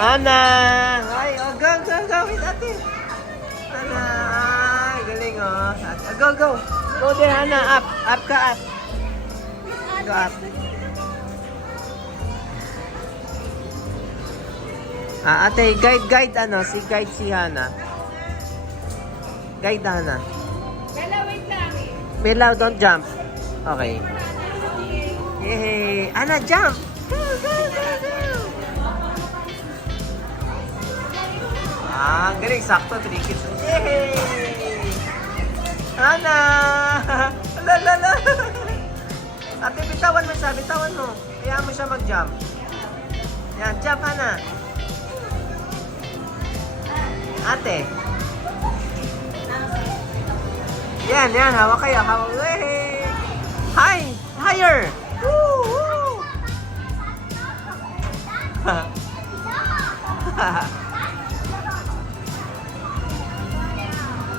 Hana! Ay, oh, go, go, go. Wait, ate. Hana, ay, galing, oh. Go, go. Go there, Hana. Up. Up ka, up. Go up. Ate, guide, guide si Hana. Guide Hana. Bella, wait lang. Bella, don't jump. Okay. Yay! Hana, jump! Go, go, go, go! Galing, sakto, 3 kids. Yay! Hana! Lala! Ate, bitawan mo siya, bitawan mo. Kaya mo siya mag-jump. Yan, jump, Hana. Ate. Yan, hawak kayo, hawak. Yay! Hi! Higher! Woo! Woo!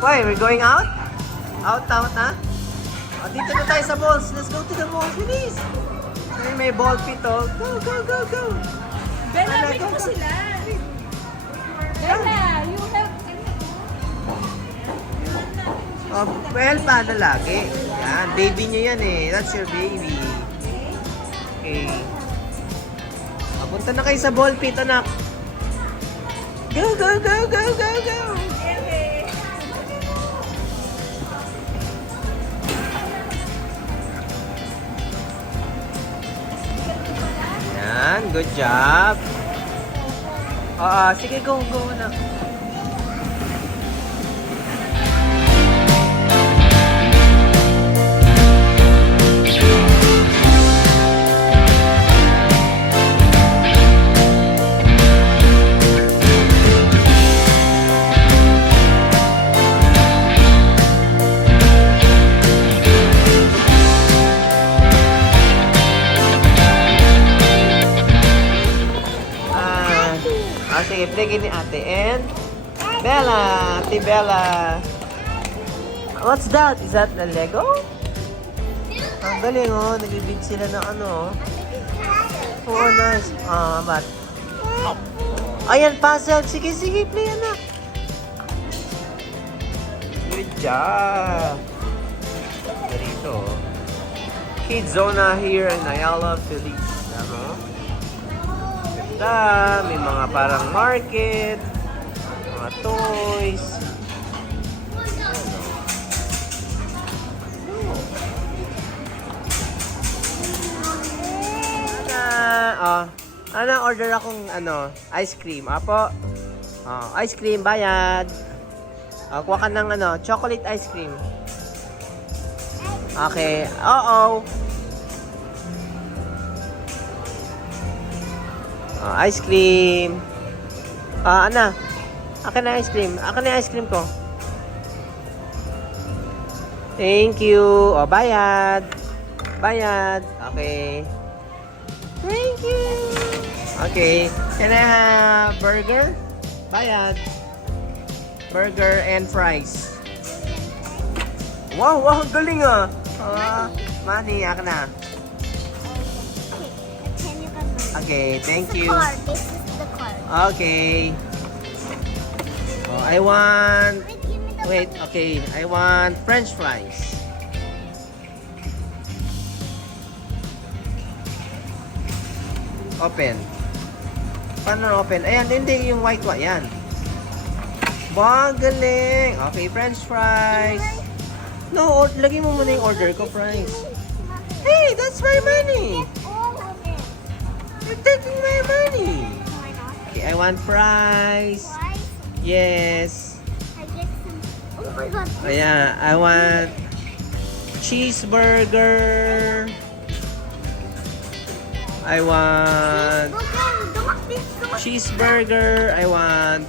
Why? We're going out? Out, ha? O, dito na tayo sa malls. Let's go to the malls. Bilis! May ball pit, oh. Go, go, go, go! Bella, Hana, wait go, mo go. sila. Bella, you have... Oh, well, paano lagi? Yan, baby niyo yan eh. That's your baby. Okay. Punta na kayo sa ball pit, anak. Go, go, go, go, go, go! Yan, good job. Sige, go na. Sige, play ni ate and Bella. Ate Bella. What's that? Is that the Lego? Ang galing, oh. Nagbibig sila ng ano. Oh, nice. But... Ayan, puzzle. Sige, play, anak. Good job. Dito. Kids Zona here in Ayala, Philippines. Ano? May mga parang market, mga toys. Order akong ice cream. Apo. Ice cream, bayad. Kuha ka ng chocolate ice cream. Okay. Ice cream. Akin na ice cream. Akin na ice cream ko. Thank you. Bayad. Bayad. Okay. Thank you. Okay. Can I have burger? Bayad. Burger and fries. Wow, galing ah. Money, akin na. Okay, thank you. This is the card. Okay. I want... Wait, okay. I want French fries. Open. Paano open? Ayan, hindi yung white one. Yan. Galing. Okay, French fries. No, lagay mo muna yung order ko, fries. Hey, that's my money. All of it. You're taking my money. Why not? Okay, I want fries. Fries? Yes. I get some. Oh my god. Ayan, I want cheeseburger. I want cheeseburger. I want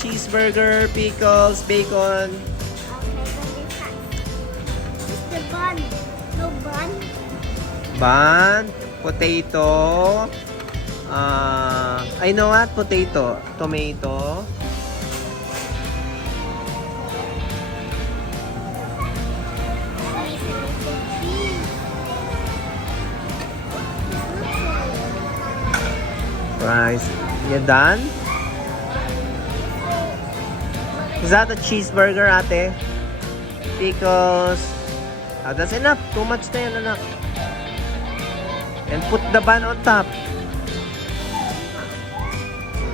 cheeseburger, pickles, bacon. It's the bun. No bun. Bun, potato. I know what? Potato, tomato. Rice. You done? Is that a cheeseburger, ate? Because that's enough. Too much na yan, anak. And put the bun on top.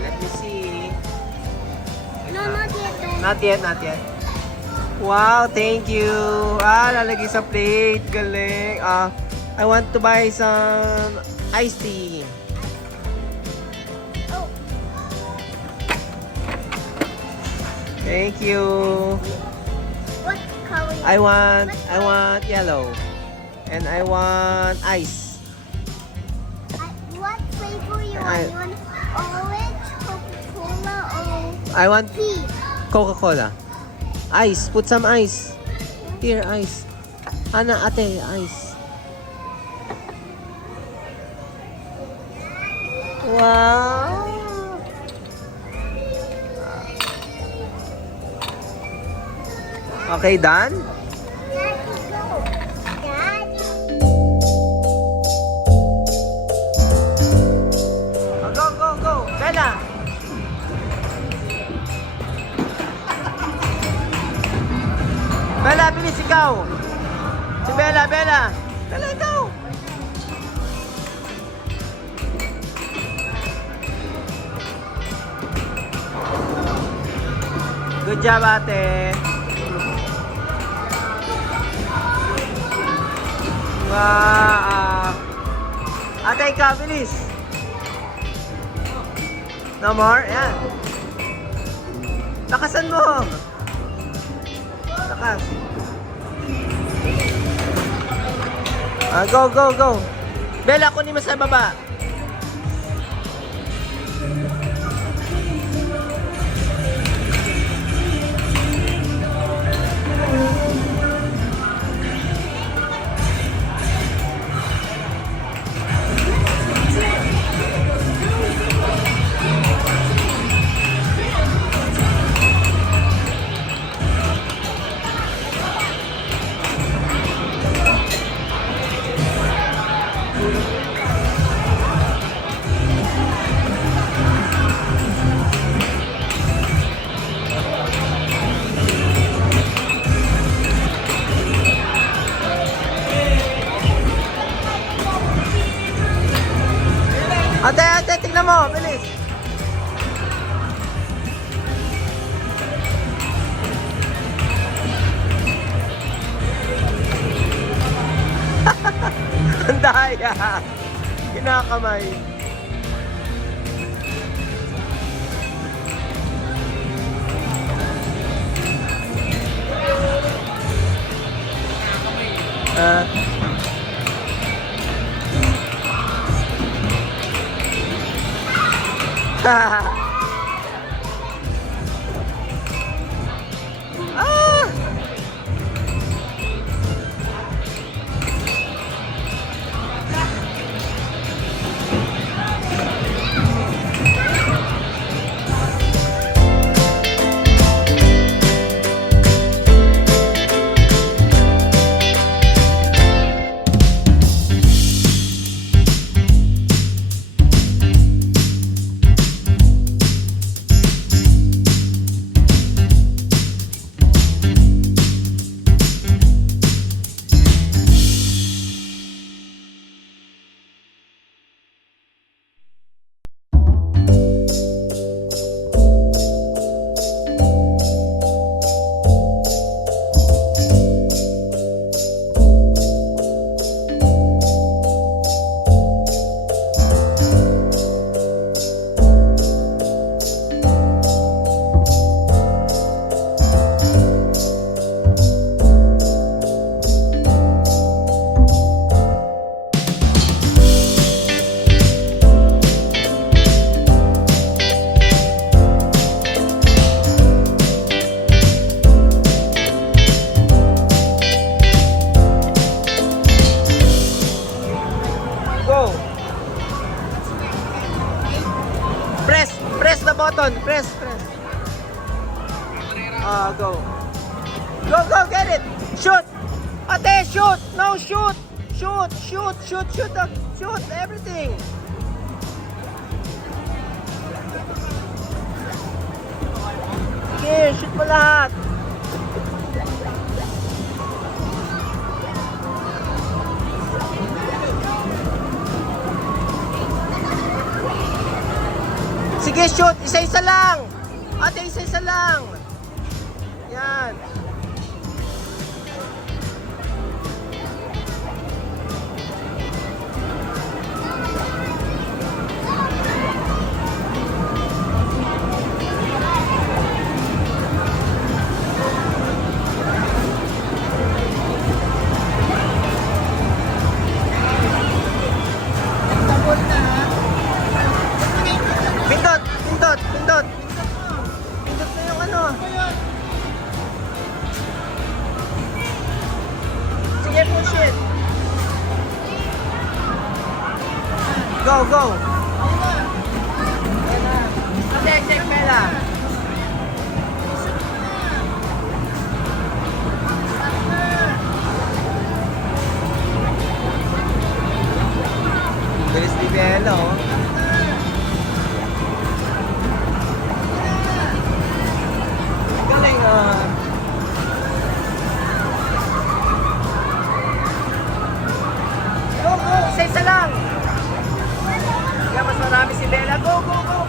Let me see. No, not yet. Don't. Not yet, not yet. Wow, thank you. Lalagay sa plate. Galing. I want to buy some iced tea. Oh, Thank you. what color? I want yellow. And I want ice. What flavor you want? You want orange, Coca-Cola, or I want tea? Coca-Cola. Ice. Put some ice. Here, ice. Ana, ate, ice. Wow. Okay, done? Daddy, go. Daddy. Go. Bella. Bella, bilis ikaw. Si Bella. Bella, ikaw. Good job, ate. Ate, ikaw, bilis. No more? Yan. Lakasan mo. Lakas. Go. Bella, kunin mo sa baba. Ate, tignan mo, bilis. Ang daya. Kinakamay. Press the button. Press. Go. Go, get it. Shoot. Ate, shoot. No, shoot. Shoot everything. mo lahat. Sige, shoot. Isa-isa lang. Ate, isa-isa lang. Yan. Pindot, pindot, pindot. Pindot na yung ano. Sige, push it. Go, go. Ate, check Bella. Bilis ni Bella, oh. Galing, ah. Go, go! Isa-isa lang! Kaya mas marami si Bella. Go, go, go!